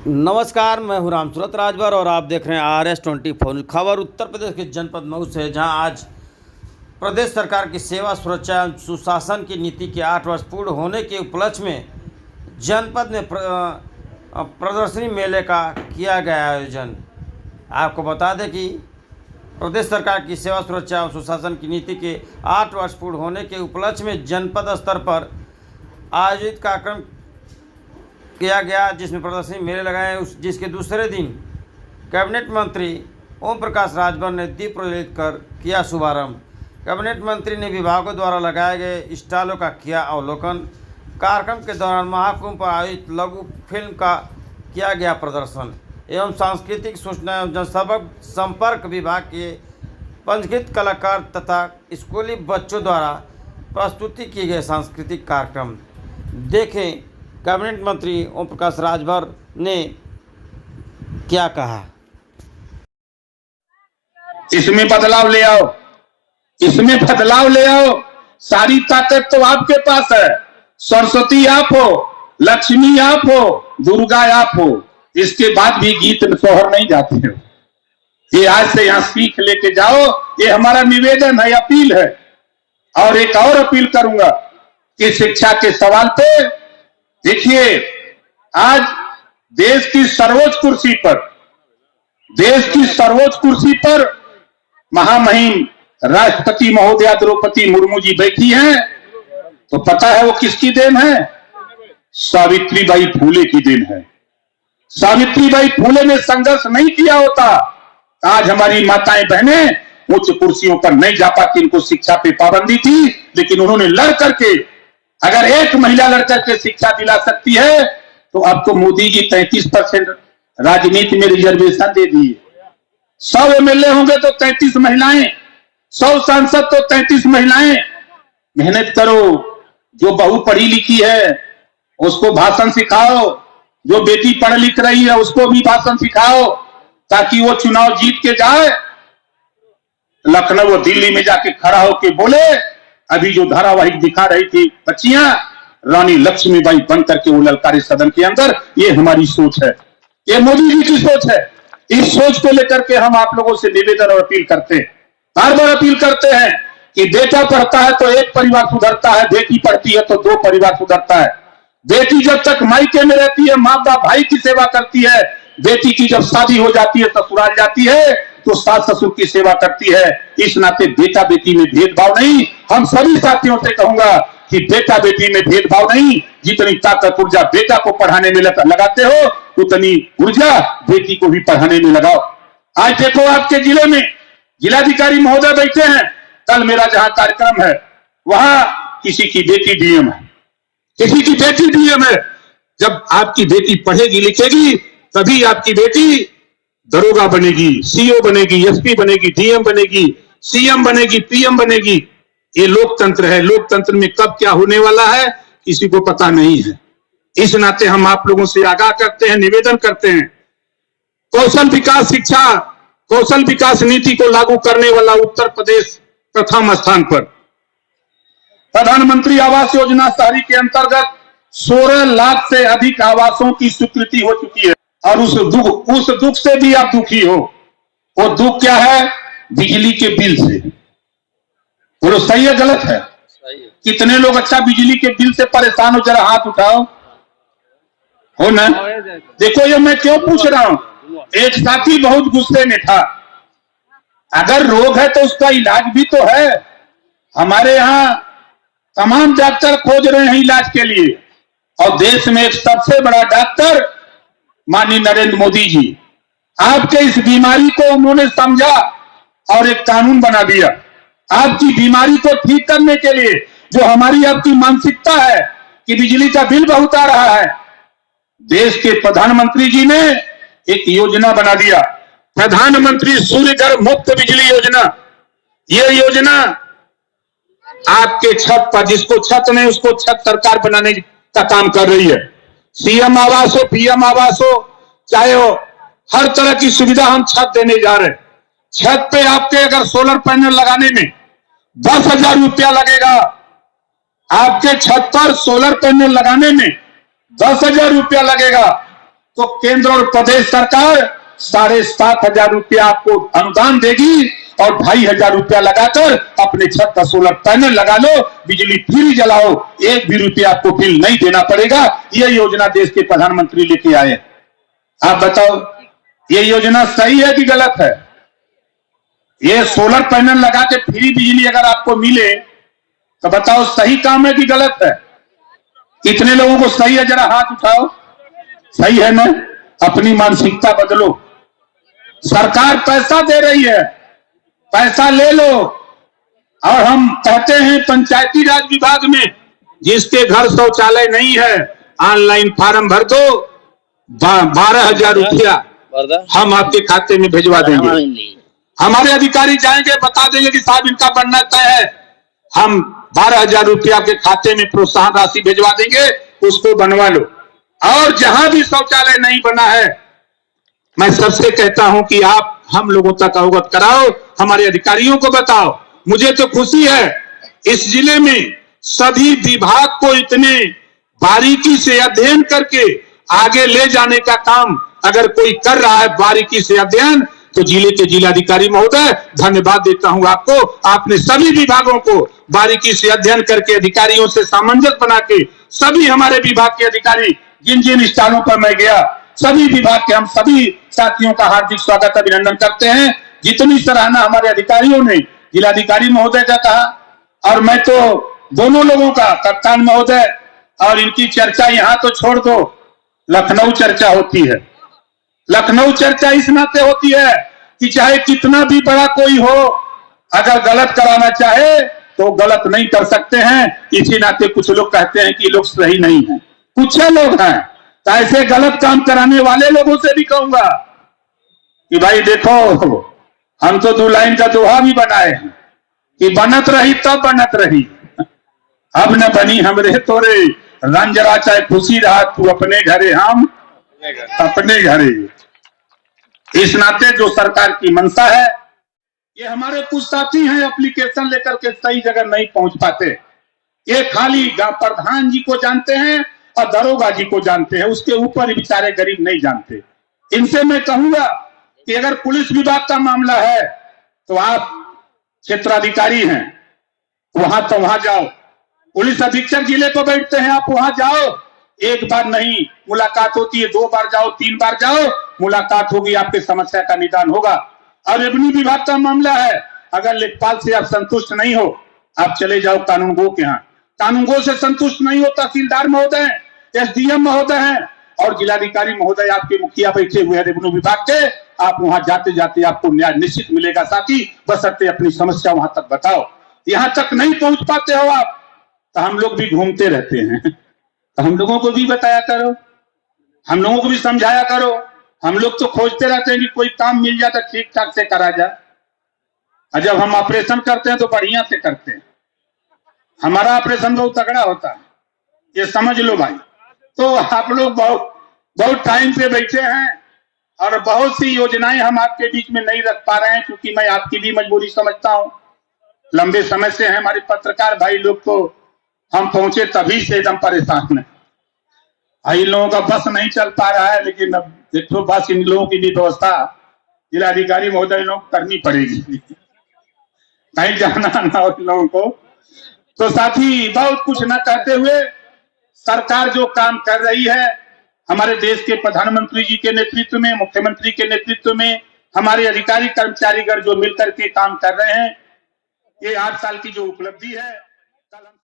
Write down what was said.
नमस्कार, मैं हूं रामसूरत राजभर और आप देख रहे हैं RS24 खबर। उत्तर प्रदेश के जनपद मऊ से, जहां आज प्रदेश सरकार की सेवा, सुरक्षा एवं सुशासन की नीति के 8 वर्ष पूर्ण होने के उपलक्ष्य में जनपद में प्रदर्शनी मेले का किया गया आयोजन। आपको बता दें कि प्रदेश सरकार की सेवा, सुरक्षा एवं सुशासन की नीति के 8 वर्ष पूर्ण होने के उपलक्ष्य में जनपद स्तर पर आयोजित कार्यक्रम किया गया, जिसमें प्रदर्शनी मेले लगाए। जिसके दूसरे दिन कैबिनेट मंत्री ओम प्रकाश राजभर ने दीप प्रज्वलित कर किया शुभारंभ। कैबिनेट मंत्री ने विभागों द्वारा लगाए गए स्टॉलों का किया अवलोकन। कार्यक्रम के दौरान महाकुंभ पर आयोजित लघु फिल्म का किया गया प्रदर्शन एवं सांस्कृतिक सूचना एवं जनसंपर्क विभाग के पंजीकृत कलाकार तथा स्कूली बच्चों द्वारा प्रस्तुति किए गए सांस्कृतिक कार्यक्रम। देखें कैबिनेट मंत्री ओम प्रकाश राजभर ने क्या कहा। इसमें बदलाव ले आओ, इसमें बदलाव ले आओ। सारी ताकत तो आपके पास है। सरस्वती आप हो, लक्ष्मी आप हो, दुर्गा आप हो। इसके बाद भी गीत सोहर नहीं जाते हो। ये आज से यहां सीख लेके जाओ। ये हमारा निवेदन है, अपील है। और एक और अपील करूंगा कि शिक्षा के सवाल पे देखिए, आज देश की सर्वोच्च कुर्सी पर महामहिम राष्ट्रपति महोदया द्रौपदी मुर्मू जी बैठी हैं। तो पता है वो किसकी देन है? सावित्रीबाई फूले की देन है। सावित्रीबाई फूले ने संघर्ष नहीं किया होता, आज हमारी माताएं बहनें उच्च कुर्सियों पर नहीं जा पाती। इनको शिक्षा पे पाबंदी थी, लेकिन उन्होंने लड़ करके, अगर एक महिला लड़कर के शिक्षा दिला सकती है तो आपको मोदी जी 33% राजनीति में रिजर्वेशन दे दिए। 100 MLA होंगे तो 33 महिलाएं, 100 सांसद तो 33 महिलाएं। मेहनत करो। जो बहू पढ़ी लिखी है उसको भाषण सिखाओ, जो बेटी पढ़ लिख रही है उसको भी भाषण सिखाओ, ताकि वो चुनाव जीत के जाए, लखनऊ और दिल्ली में जाके खड़ा होके बोले। अभी जो धारावाहिक दिखा रही थी बच्चियां, रानी लक्ष्मीबाई बन करके वो ललकारी सदन के अंदर, ये हमारी सोच है, ये मोदी जी की सोच है। इस सोच को लेकर के हम आप लोगों से निवेदन और अपील करते हैं, बार बार अपील करते हैं कि बेटा पढ़ता है तो एक परिवार सुधरता है, बेटी पढ़ती है तो 2 परिवार सुधरता है। बेटी जब तक मायके में रहती है, माँ बाप भाई की सेवा करती है। बेटी की जब शादी हो जाती है, ससुराल जाती है, तो सास ससुर की सेवा करती है। इस नाते बेटा बेटी में भेदभाव नहीं। हम सभी साथियों से कहूंगा कि बेटा बेटी में भेदभाव नहीं। जितनी ताकत ऊर्जा बेटा को पढ़ाने में लगाते हो, उतनी ऊर्जा बेटी को भी पढ़ाने में लगाओ। आज देखो, आपके जिले में जिलाधिकारी महोदय बैठे हैं। कल मेरा जहां कार्यक्रम है, वहां किसी की बेटी डीएम है, किसी की बेटी डीएम है। जब आपकी बेटी पढ़ेगी लिखेगी, तभी आपकी बेटी दरोगा बनेगी, सीओ बनेगी, एसपी बनेगी, डीएम बनेगी, सीएम बनेगी, पीएम बनेगी। ये लोकतंत्र है। लोकतंत्र में कब क्या होने वाला है किसी को पता नहीं है। इस नाते हम आप लोगों से आगाह करते हैं, निवेदन करते हैं, कौशल विकास शिक्षा, कौशल विकास नीति को लागू करने वाला उत्तर प्रदेश प्रथम स्थान पर। प्रधानमंत्री आवास योजना शहरी के अंतर्गत 16 लाख से अधिक आवासों की स्वीकृति हो चुकी है। और उस दुख से भी आप दुखी हो। वो दुख क्या है? बिजली के बिल से। बोलो सही है गलत है? कितने लोग अच्छा बिजली के बिल से परेशान हो? जरा हाथ उठाओ। हो ना? देखो, ये मैं क्यों पूछ रहा हूं, एक साथी बहुत गुस्से में था। अगर रोग है तो उसका इलाज भी तो है। हमारे यहां तमाम डॉक्टर खोज रहे हैं इलाज के लिए, और देश में एक सबसे बड़ा डॉक्टर माननीय नरेंद्र मोदी जी, आपके इस बीमारी को उन्होंने समझा और एक कानून बना दिया। आपकी बीमारी को ठीक करने के लिए, जो हमारी आपकी मानसिकता है कि बिजली का बिल बहुत आ रहा है, देश के प्रधानमंत्री जी ने एक योजना बना दिया, प्रधानमंत्री सूर्य घर मुफ्त बिजली योजना। यह योजना आपके छत पर, जिसको छत नहीं उसको छत सरकार बनाने का काम कर रही है। सीएम आवास हो, पीएम आवास हो, चाहे हो, हर तरह की सुविधा हम छत देने जा रहे हैं। छत पे आपके अगर सोलर पैनल लगाने में 10,000 रुपया लगेगा, आपके छत पर सोलर पैनल लगाने में 10,000 रुपया लगेगा। तो केंद्र और प्रदेश सरकार 7,500 रुपया आपको अनुदान देगी और 2,500 रुपया लगाकर अपने छत पर सोलर पैनल लगा लो, बिजली फ्री जलाओ, एक भी रुपया आपको बिल नहीं देना पड़ेगा। यह योजना देश के प्रधानमंत्री लेके आए। आप बताओ ये योजना सही है कि गलत है? ये सोलर पैनल लगा के फ्री बिजली अगर आपको मिले तो बताओ सही काम है कि गलत है? कितने लोगों को सही है? जरा हाथ उठाओ। सही है ना? अपनी मानसिकता बदलो। सरकार पैसा दे रही है, पैसा ले लो। और हम कहते हैं पंचायती राज विभाग में जिसके घर शौचालय नहीं है ऑनलाइन फॉर्म भर दो, 12,000 रुपया हम आपके खाते में भिजवा देंगे। हमारे अधिकारी जाएंगे, बता देंगे कि साहब इनका बनना तय है, हम 12,000 रुपया आपके खाते में प्रोत्साहन राशि भिजवा देंगे, उसको बनवा लो। और जहां भी शौचालय नहीं बना है, मैं सबसे कहता हूं कि आप हम लोगों तक अवगत कराओ, हमारे अधिकारियों को बताओ। मुझे तो खुशी है इस जिले में सभी विभाग को इतने बारीकी से अध्ययन करके आगे ले जाने का काम अगर कोई कर रहा है बारीकी से अध्ययन, तो जिले के जिलाधिकारी महोदय धन्यवाद देता हूं आपको। आपने सभी विभागों को बारीकी से अध्ययन करके अधिकारियों से सामंजस्य बना के सभी हमारे विभाग के अधिकारी जिन जिन स्थानों पर मैं गया सभी विभाग के हम सभी साथियों का हार्दिक स्वागत अभिनंदन करते हैं। जितनी सराहना हमारे अधिकारियों ने जिलाधिकारी महोदय का कहा, और मैं तो दोनों लोगों का, कप्तान महोदय और इनकी चर्चा यहां तो छोड़ दो, लखनऊ चर्चा होती है। लखनऊ चर्चा इस नाते होती है कि चाहे कितना भी बड़ा कोई हो, अगर गलत कराना चाहे तो गलत नहीं कर सकते हैं। इसी नाते कुछ लोग कहते हैं कि लोग सही नहीं है, कुछ लोग हैं। तो ऐसे गलत काम कराने वाले लोगों से भी कहूंगा कि भाई देखो, हम तो 2 लाइन का दोहा भी बनाए हैं कि बनत रही तब बनत रही, अब न बनी हमरे तोरे, रंजरा चाहे खुशी रहा तू अपने घरे हम अपने घरे। इस नाते जो सरकार की मंशा है, ये हमारे कुछ साथी हैं एप्लीकेशन लेकर के सही जगह नहीं पहुंच पाते। ये खाली प्रधान जी को जानते हैं और दरोगा जी को जानते हैं, उसके ऊपर बेचारे गरीब नहीं जानते। इनसे मैं कहूंगा कि अगर पुलिस विभाग का मामला है तो आप क्षेत्राधिकारी हैं, वहां तो वहां जाओ। पुलिस अधीक्षक जिले पर बैठते हैं, आप वहां जाओ। एक बार नहीं मुलाकात होती है, 2 बार जाओ, 3 बार जाओ, मुलाकात होगी, आपकी समस्या का निदान होगा। और रेवेन्यू विभाग का मामला है, अगर लेखपाल से आप संतुष्ट नहीं हो, आप चले जाओ कानूनगो के यहाँ। कानूनगो से संतुष्ट नहीं हो, तहसीलदार महोदय, एसडीएम महोदय हैं और जिलाधिकारी महोदय आपके मुखिया बैठे हुए हैं रेवेन्यू विभाग के, आप वहां जाते जाते आपको न्याय निश्चित मिलेगा साथी, बशर्ते अपनी समस्या वहां तक बताओ। यहां तक नहीं पहुंच पाते हो आप, तो हम लोग भी घूमते रहते हैं, तो हम लोगों को भी बताया करो, हम लोगों को भी समझाया करो। हम लोग तो खोजते रहते हैं कि कोई काम मिल जाए तो ठीक ठाक से करा जाए, और जब हम ऑपरेशन करते हैं तो बढ़िया से करते हैं। हमारा ऑपरेशन बहुत तगड़ा होता है, ये समझ लो भाई। तो आप लोग बहुत टाइम से बैठे हैं और बहुत सी योजनाएं हम आपके बीच में नहीं रख पा रहे हैं, क्योंकि मैं आपकी भी मजबूरी समझता हूं। लंबे समय से है हमारे पत्रकार भाई लोग, तो हम पहुंचे तभी से एकदम परेशान है। इन लोगों का बस नहीं चल पा रहा है, लेकिन अब देखो बस इन लोगों की भी व्यवस्था जिलाधिकारी महोदय लोग करनी पड़ेगी, नहीं जाना ना उन लोगों को। तो साथी बहुत कुछ न कहते हुए, सरकार जो काम कर रही है हमारे देश के प्रधानमंत्री जी के नेतृत्व में, मुख्यमंत्री के नेतृत्व में, हमारे अधिकारी कर्मचारीगण जो मिलकर के काम कर रहे हैं, ये 8 साल की जो उपलब्धि है।